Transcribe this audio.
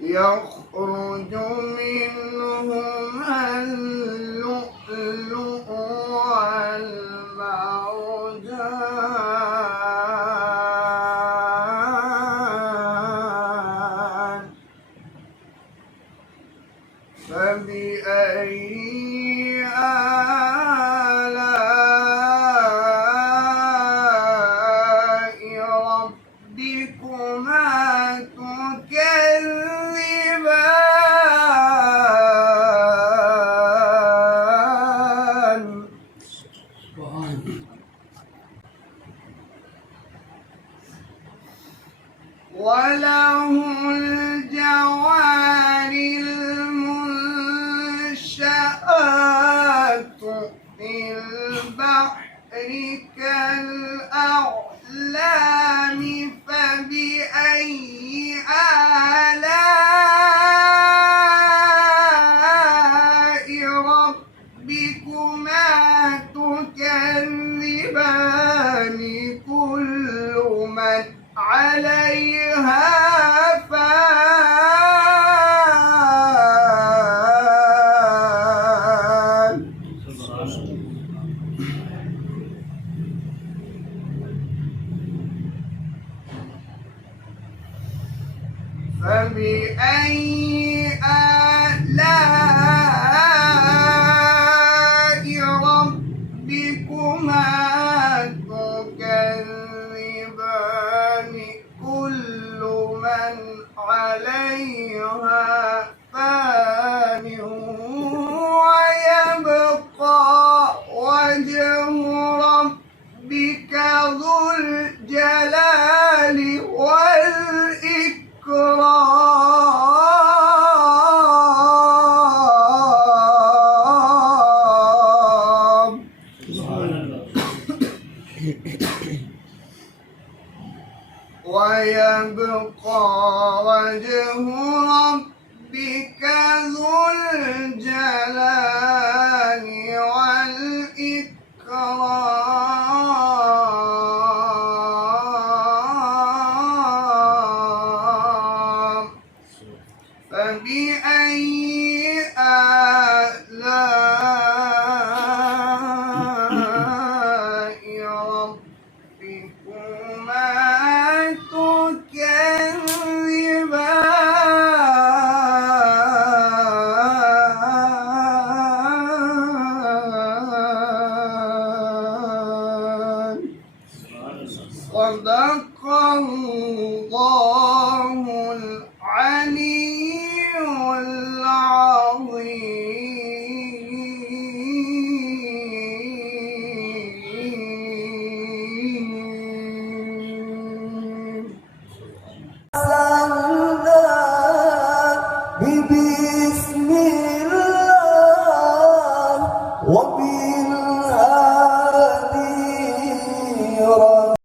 يخرج منهما اللؤلؤ والمرجان فبأي آلاء ربكما تكذبان وله الجوار المنشآت في البحر كالأعلام فبأي آلاء ربكما تكذبان كل من عليها فان فبأي آلاء ربكما تكذبان كل من عليها فان ويبقى وجه ربك ذو الجلال والإكرام ويبقى وجه ربك ذو الجلال والإكرام فبأي آلاء ربكما تكذبان صدق الله العلي العظيم بسم الله